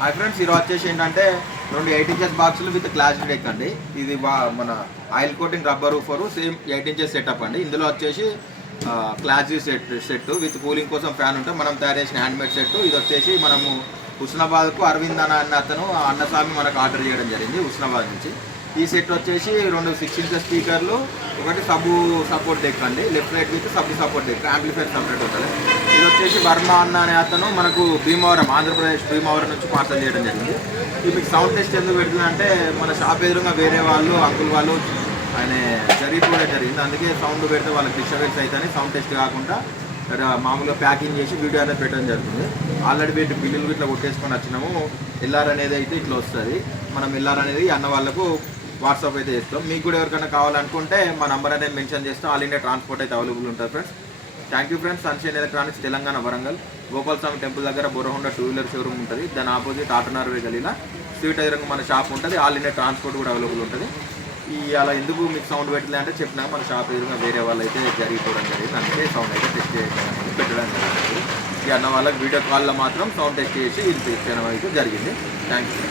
Hi friends, ఈరోజు వచ్చేసి ఏంటంటే 2 8 ఇంచెస్ బాక్సులు విత్ క్లాస్ డెక్ అండి. ఇది మన oil coating rubber roofer same 8 inches setup అండి. ఇందులో వచ్చేసి క్లాస్ సెట్ విత్ కూలింగ్ కోసం ఫ్యాన్ ఉంటే మనం తయారు చేసిన హ్యాండ్మేడ్ సెట్. ఇది వచ్చేసి మనము హుస్నాబాద్కు అరవింద్ అన్న అతను అన్నస్వామి మనకు ఆర్డర్ చేయడం జరిగింది హుస్నాబాద్ నుంచి. ఈ సెట్ వచ్చేసి 2 6 ఇంచెస్ స్పీకర్లు, ఒకటి సబ్బు సపోర్ట్ డెక్ అండి, లెఫ్ట్ రైట్ విత్ సబ్బు సపోర్ట్ డెక్, యాంప్లిఫైర్ సపరేట్ ఉంటుంది. ఇది వచ్చేసి వర్మ అనే అతను మనకు భీమవరం, ఆంధ్రప్రదేశ్ భీమవరం నుంచి పార్సల్ చేయడం జరిగింది. ఇది మీకు సౌండ్ టెస్ట్ ఎందుకు పెడుతుందంటే మన షాప్ ఎదురుగా వేరే వాళ్ళు అంకుల్ వాళ్ళు ఆయన జరిగిపోవడం జరిగింది. అందుకే సౌండ్ పెడితే వాళ్ళకి డిస్టర్బెన్స్ అవుతుంది. సౌండ్ టెస్ట్ కాకుండా మామూలుగా ప్యాకింగ్ చేసి వీడియో అనేది పెట్టడం జరుగుతుంది. ఆల్రెడీ వీటి బిల్లులు ఇట్లా కొట్టేసుకొని వచ్చినాము. ఎల్ఆర్ అనేది అయితే ఇట్లా వస్తుంది. మనం ఎల్ఆర్ అనేది అన్న వాళ్ళకు వాట్సాప్ అయితే చేస్తాం. మీకు కూడా ఎవరికైనా కావాలనుకుంటే మా నంబర్ అనేది మెన్షన్ చేస్తాం. ఆల్ ఇండియా ట్రాన్స్పోర్ట్ అయితే అవైలబుల్ ఉంటుంది friends. Thank you friends. Sunshine electronics, Telangana, Warangal, Gopalaswamy temple దగ్గర బొర్రహొండ 2 వీలర్ షోరూమ్ ఉంటుంది. దాని ఆపోజిట్ ఆటోనర్వే గలీలా స్ట్రీట్ ఎదురుగా మన షాప్ ఉంటుంది. ఆల్ ఇండియా ట్రాన్స్పోర్ట్ కూడా అవైలబుల్ ఉంటుంది. అలా ఎందుకు మీకు సౌండ్ పెట్టలే అంటే చెప్పినా మన షాప్ ఎదురుగా వేరే వాళ్ళు అయితే జరిగిపోవడం జరిగింది. అందుకే సౌండ్ అయితే టెస్ట్ చేయడం అనేది పెట్టడం జరిగింది. అన్న వాళ్ళకి వీడియో కాల్లో మాత్రం సౌండ్ టెస్ట్ చేసి ఇది చేయడం అయితే జరిగింది. Thank you.